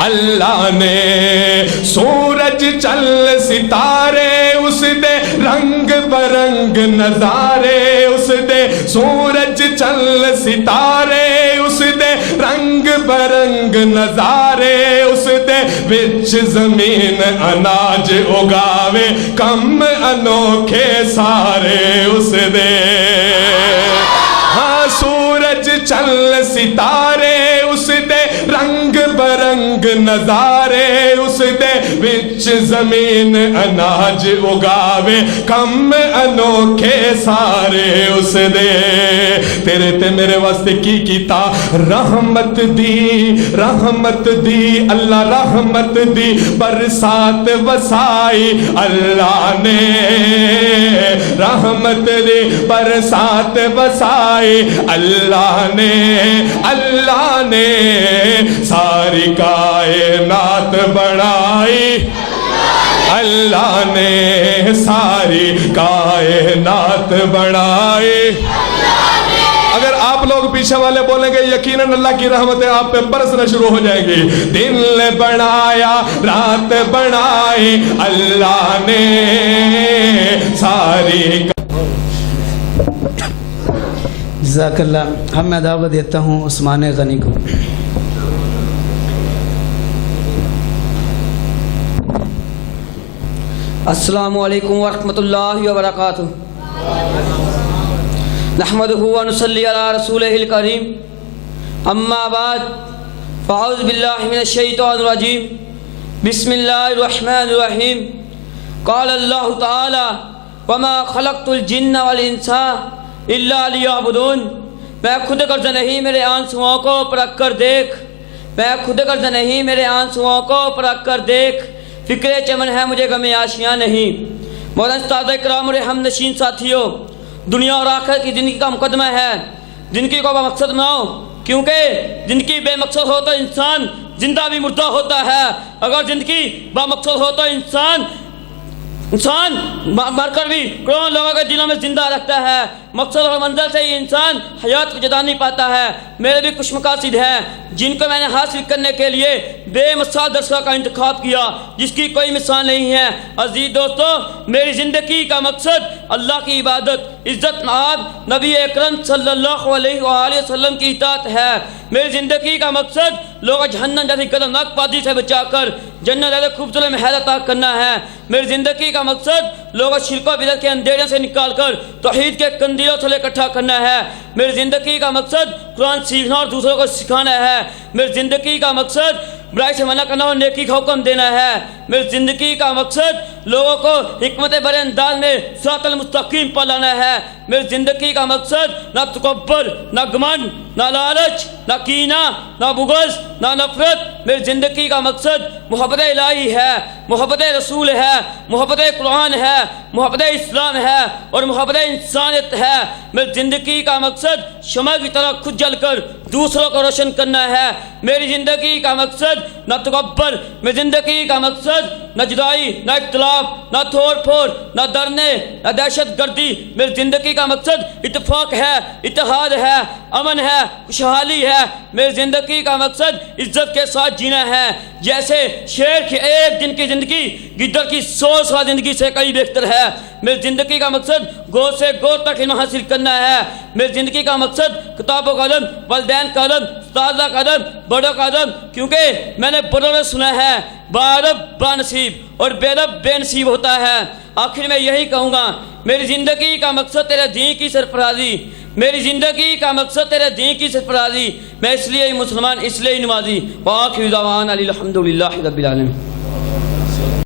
اللہ نے سورج چل ستارے اس دے رنگ برنگ نظارے اس دے سورج چل ستارے اس دے رنگ برنگ نظارے اس دے وچ زمین اناج اگاوے کم انوکھے سارے اس دے ہاں سورج چل ستارے اس دے رنگ برنگ نظارے اس دے وچ زمین اناج اگاوے کم انوکھے سارے اس دے تیرے تے میرے واسطے کی کیتا رحمت دی اللہ رحمت دی برسات وسائی اللہ نے رحمت دی برسات وسائی اللہ نے ساری کائنات بڑھائی اللہ نے ساری کائنات بڑھائی اگر آپ لوگ پیچھے والے بولیں گے یقیناً اللہ کی رحمتیں آپ پہ برسنا شروع ہو جائیں گی دن بڑھایا رات بڑھائی اللہ نے ساری جزاک اللہ ہم میں دعوت دیتا ہوں عثمان غنی کو السلام علیکم ورحمۃ اللہ وبرکاتہ نحمدہ ونصلی علی رسولہ الکریم اما بعد فاعوذ باللہ من الشیطان الرجیم بسم اللہ الرحمن الرحیم قال اللہ تعالی وما خلقت الجن والانس الا لیعبدون میں خود غرض نہیں میرے آنسوؤں کو پرکھ کر دیکھ میں خود غرض نہیں میرے آنسوؤں کو پرکھ کر دیکھ فکر چمن ہے مجھے غم آشیاں نہیں مولانا استاد اکرام اور ہم نشین ساتھیوں دنیا اور آخرت کی زندگی کا مقدمہ ہے زندگی کو مقصد بناؤ کیونکہ زندگی بے مقصد ہو تو انسان زندہ بھی مردہ ہوتا ہے اگر زندگی با مقصد ہو تو انسان مر کر بھی کروڑوں لوگوں کے دلوں میں زندہ رکھتا ہے مقصد اور منزل سے ہی انسان حیات کو جدا نہیں پاتا ہے میرے بھی کچھ مقاصد ہیں جن کو میں نے حاصل کرنے کے لیے بے مثال درسگاہ کا انتخاب کیا جس کی کوئی مثال نہیں ہے عزیز دوستو میری زندگی کا مقصد اللہ کی عبادت عزت ناب نبی اکرم صلی اللہ علیہ وآلہ وسلم کی اطاعت ہے میری زندگی کا مقصد لوگوں جہنم جیسی خطرناک پادی سے بچا کر جنت جیسے خوبصورت محل عطا کرنا ہے میری زندگی کا مقصد لوگوں شرک و بدعت کے اندھیرے سے نکال کر توحید کے قندیلوں سے اکٹھا کرنا ہے میری زندگی کا مقصد قرآن سیکھنا اور دوسروں کو سکھانا ہے میری زندگی کا مقصد برائی سے منع کرنا اور نیکی کا حکم دینا ہے میری زندگی کا مقصد لوگوں کو حکمت بڑے انداز میں صراط المستقیم پر لانا ہے میری زندگی کا مقصد نہ تکبر نہ گمن نہ لالچ نہ کینہ نہ بغض نہ نفرت میری زندگی کا مقصد محبت الہی ہے محبت رسول ہے محبت قرآن ہے محبت اسلام ہے اور محبت انسانیت ہے میری زندگی کا مقصد شمع کی طرح خود جل کر دوسروں کو روشن کرنا ہے میری زندگی کا مقصد نہ تکبر میری زندگی کا مقصد نہ جدائی نہ اختلاف نہ تھوڑ پھوڑ نہ ڈرنے نہ دہشت گردی میری زندگی کا مقصد اتفاق ہے اتحاد ہے امن ہے خوشحالی ہے میری زندگی کا مقصد عزت کے ساتھ جینا ہے جیسے شیر کی ایک دن کی زندگی گدڑ کی 100 سال زندگی سے کئی بہتر ہے میری زندگی کا مقصد گور سے گور تک علم حاصل کرنا ہے میری زندگی کا مقصد کتابوں کا ادب والدین کا ادب استاذہ کا ادب بڑوں کا ادب کیونکہ میں نے بڑوں نے سنا ہے بارب با نصیب اور بے رب بے نصیب ہوتا ہے آخر میں یہی کہوں گا میری زندگی کا مقصد تیرے دین کی سرفرازی میری زندگی کا مقصد تیرے دین کی سرفرازی میں اس لیے مسلمان اس لیے نمازی وآخر دعوانا الحمدللہ رب العالمین